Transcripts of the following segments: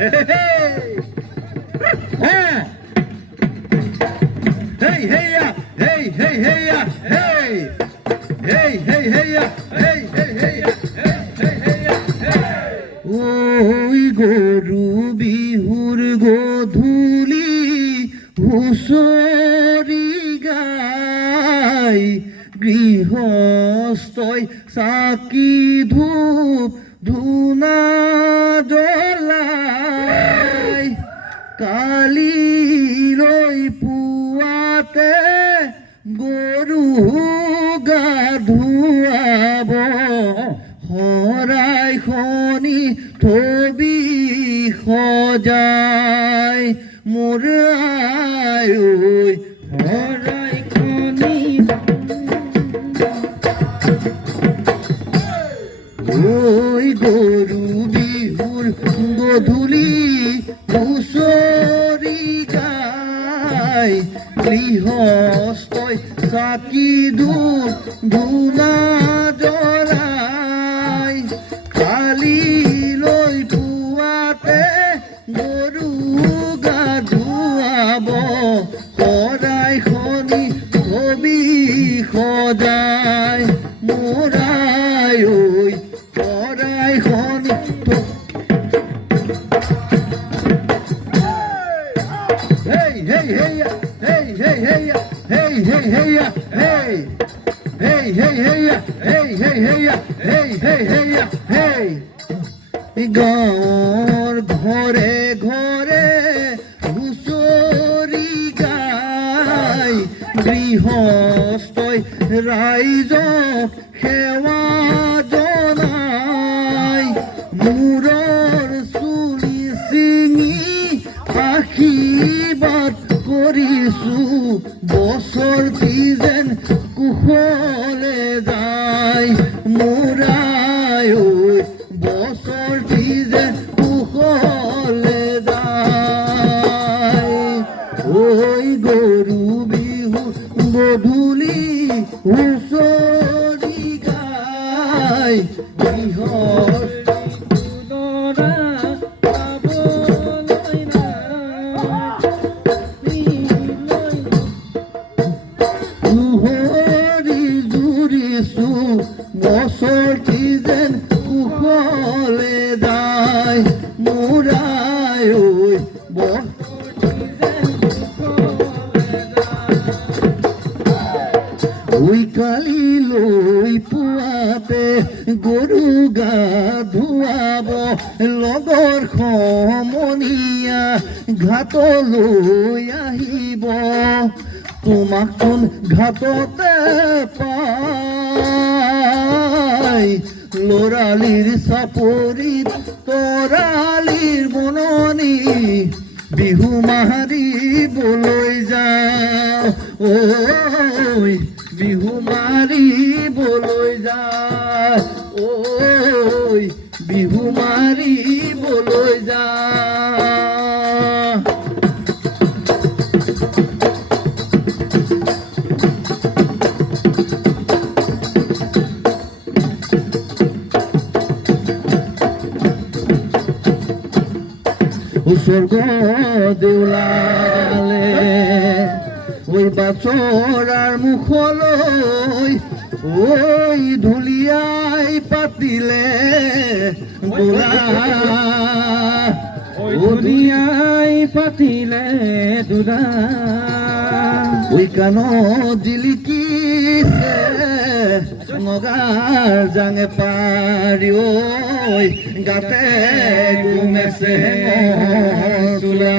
Hey, hey, yeah. Hey, hey, hey, yeah. Hey. Hey, hey, hey, yeah. Hey, hey, hey, yeah. Hey, hey, hey, yeah. Hey. ওই গরু বিহুর গধূলি হুঁচৰি গাই গৃহস্থই চাকি ধূপ ধূনা জ্বলাই কালিলৈ পুৱাতে গৰু গা ধুৱাব শৰাই খনি থবি সজাই মোৰ আই ঐ শৰাই খনি ঐ গৰু বিহুৰ গধূলি হুঁচৰি গাই গৃহস্থই চাকি ধূপ ধূনা জ্বলাই কালিলৈ পুৱাতে গৰু গা ধুৱাব শৰাই খনি থবি সজাই মোৰ আই ঐ শৰাই খনি Hey, hey, hey, hey, hey, hey, hey, hey, hey, hey, hey, hey, hey, hey, hey, hey, hey, hey, hey. গাঁৱৰ ঘৰে ঘৰে হুঁচৰি গাই গৃহস্থই ৰাইজক সেৱা জনাই মূৰৰ চুলি ছিঙি আশীৰ্বাদ কৰিছো বছৰটি যেন কুশলে যায় মোৰ আই ঐ বছৰটি যেন কুশলে যায় ঐ গৰু বিহু গধূলি হুঁচৰি গাই বছৰটি যেন কুশলে যায় মোৰ আই ঐ বছৰটি যেন কুশলে যায় ঐ কালিলৈ পুৱাতে গৰু গা ধুৱাব লগৰ সমনীয়া ঘাটলৈ আহিব তোমাকচোন ঘাটতে পাই লৰালিৰ চাপৰিত তৰালিৰ বননি বিহু মাৰিবলৈ যাওঁ ঐ বিহু মাৰিবলৈ যাওঁ ঐ বিহু মাৰিবলৈ যাওঁ স্বৰ্গ দেউলালে ওই বাছৰাৰ মুখলৈ ওই ধুলিয়াই পাতিলে দোলা ধুলিয়াই পাতিলে দোলা ওই কাণত জিলিকিছে নগাৰ জাঙে পাৰি ঐ গাতে গুমেছে চোলা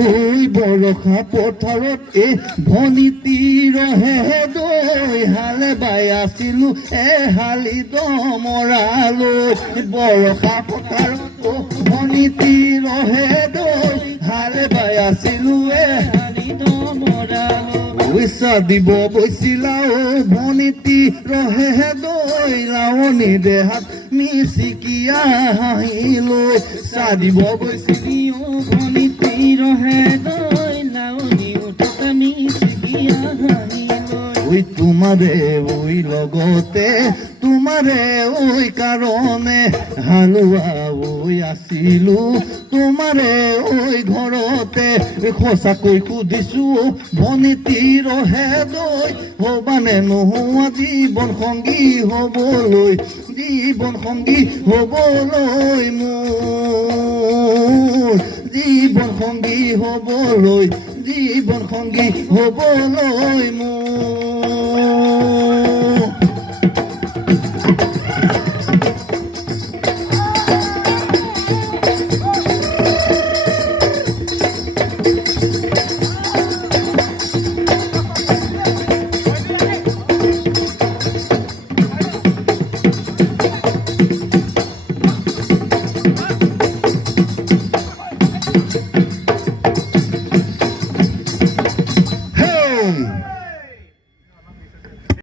ওই বৰষা পথাৰত এই ভনীতি ৰহে দৈ হালে বাই আছিলো এহালি দমৰালৈ বৰষা পথাৰত ভনীতি ৰহে দৈ হালে বাই আছিলো পইচা দিব বৈছিলা ভনীতি ৰহে দৈ লাৱনী দেহাত মিচিকিয়া হাঁহিলৈ চাহ দিব বৈছিলি ভনীতি ৰহে দৈ লাৱনী উঠত মিচিকিয়া হাঁহিলৈ তোমাৰে ঐ লগতে তোমাৰে ঐ কাৰণে হালোৱা ঐ আছিলো তোমাৰে ঐ ঘৰতে সঁচাকৈ সুধিছো ভনীতি ৰহে দৈ হবানে নোহোৱা জীৱন সংগী হবলৈ মোৰ জীৱন সংগী হবলৈ মোৰ